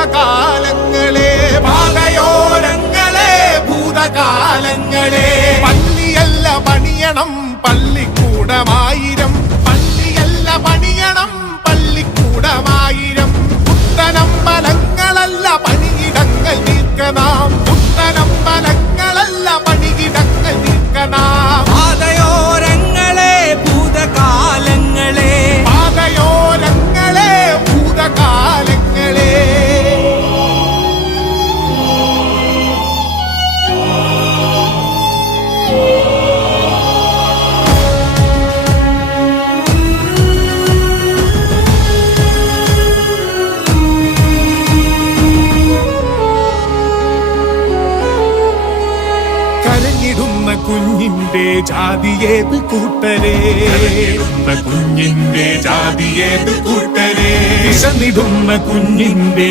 ഭൂതകാലങ്ങളെ, പാതയോരങ്ങളെ ഭൂതകാലങ്ങളെ. പള്ളിയല്ല പണിയണം പള്ളിക്കൂടമായിരം, പള്ളിയല്ല പണിയണം പള്ളിക്കൂടമായിരം. പുത്തനമ്പലങ്ങളല്ല പണിയിടങ്ങൾ തീർക്കണം, പുത്തനമ്പലങ്ങളല്ല പണിയിടങ്ങൾ തീർക്കണം. പാതയോരങ്ങളെ ഭൂതകാലങ്ങളെ, പാതയോരങ്ങളെ ഭൂതകാലങ്ങളെ. കരഞ്ഞിടുന്ന കുഞ്ഞിന്റെ ജാതിയേത് കൂട്ടരെ, കുഞ്ഞിന്റെ ജാതിയേത് കൂട്ടരെ. വിശന്നിടുന്ന കുഞ്ഞിന്റെ